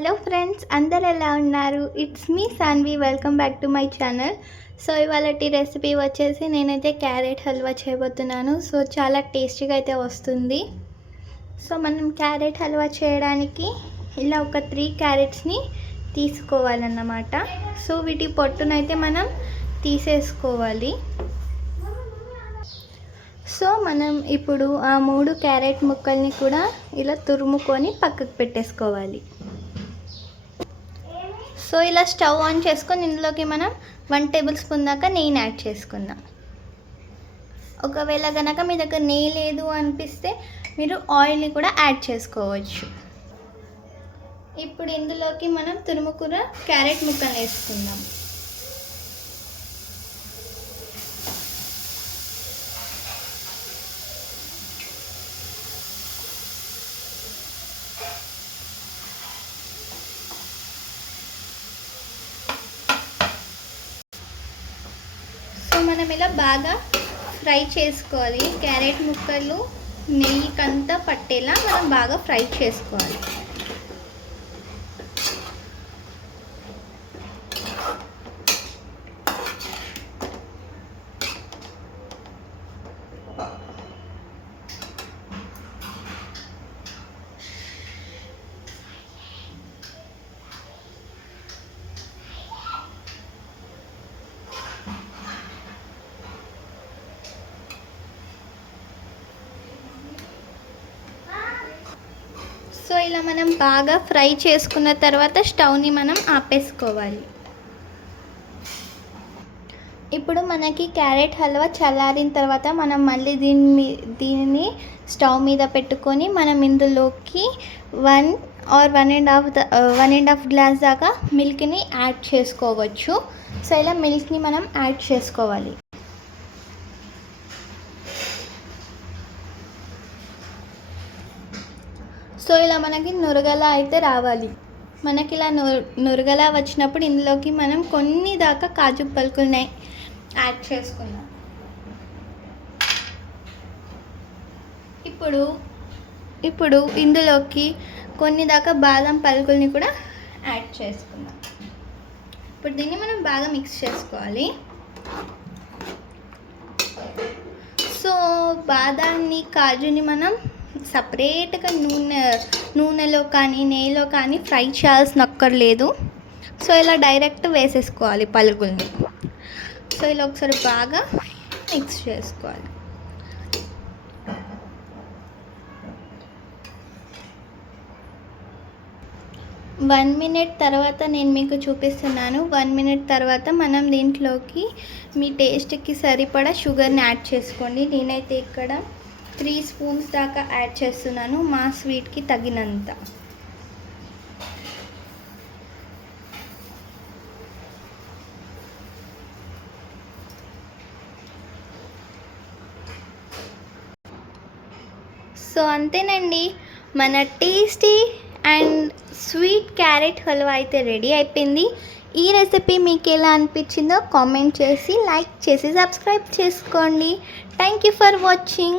Hello friends, అందరు ఎలా ఉన్నారు? It's me Sanvi. Welcome back to my channel. So ఇవాళటి రెసిపీ వచ్చేసి నేనైతే క్యారెట్ హల్వా చేయబోతున్నాను. సో చాలా టేస్టీగా అయితే వస్తుంది. సో మనం క్యారెట్ హల్వా చేయడానికి ఇలా ఒక 3 క్యారెట్స్ని తీసుకోవాలన్నమాట. సో వీటి పొట్టునైతే మనం తీసేసుకోవాలి. సో మనం ఇప్పుడు ఆ 3 క్యారెట్ ముక్కల్ని కూడా ఇలా తురుముకొని పక్కకు పెట్టేసుకోవాలి. సో ఇలా స్టవ్ ఆన్ చేసుకొని ఇందులోకి మనం 1 టేబుల్ స్పూన్ దాకా నెయ్యి యాడ్ చేసుకుందాం. ఒకవేళ కనుక మీ దగ్గర నెయ్యి లేదు అనిపిస్తే మీరు ఆయిల్ని కూడా యాడ్ చేసుకోవచ్చు. ఇప్పుడు ఇందులోకి మనం తురుముకున్న క్యారెట్ ముక్కలు వేసుకుందాం. మనం ఇలా బాగా ఫ్రై చేసుకోవాలి. క్యారెట్ ముక్కలు నెయ్యికంతా పట్టేలా మనం బాగా ఫ్రై చేసుకోవాలి. సో ఇలా మనం బాగా ఫ్రై చేసుకున్న తర్వాత స్టవ్ని మనం ఆపేసుకోవాలి. ఇప్పుడు మనకి క్యారెట్ హల్వా చల్లారిన తర్వాత మనం మళ్ళీ దీనిని స్టవ్ మీద పెట్టుకొని మనం ఇందులోకి 1 or 1.5 గ్లాస్ దాకా మిల్క్ని యాడ్ చేసుకోవచ్చు. సో ఇలా మిల్క్ని మనం యాడ్ చేసుకోవాలి. సో ఇలా మనకి నురగలా అయితే రావాలి. మనకి ఇలా నురగలా వచ్చినప్పుడు ఇందులోకి మనం కొన్ని దాకా కాజు పలుకుల్ని యాడ్ చేసుకుందాం. ఇప్పుడు ఇందులోకి కొన్ని దాకా బాదం పలుకుల్ని కూడా యాడ్ చేసుకుందాం. ఇప్పుడు దీన్ని మనం బాగా మిక్స్ చేసుకోవాలి. సో బాదాన్ని కాజుని మనం సపరేట్గా నూనెలో కానీ నెయ్యిలో కానీ ఫ్రై చేయాల్సిన అక్కర్లేదు. సో ఇలా డైరెక్ట్ వేసేసుకోవాలి పలుకుల్ని. సో ఇలా ఒకసారి బాగా మిక్స్ చేసుకోవాలి. 1 మినిట్ తర్వాత నేను మీకు చూపిస్తున్నాను. 1 మినిట్ తర్వాత మనం దీంట్లోకి మీ టేస్ట్కి సరిపడా షుగర్ని యాడ్ చేసుకోండి. నేనైతే ఇక్కడ 3 స్పూన్స్ దాకా యాడ్ చేస్తున్నాను, మా స్వీట్కి తగినంత. సో అంతేనండి, మన tasty and sweet carrot halwa అయితే రెడీ అయిపోయింది. ఈ రెసిపీ మీకు ఎలా అనిపించిందో కామెంట్ చేసి, లైక్ చేసి, సబ్స్క్రైబ్ చేసుకోండి. Thank you for watching.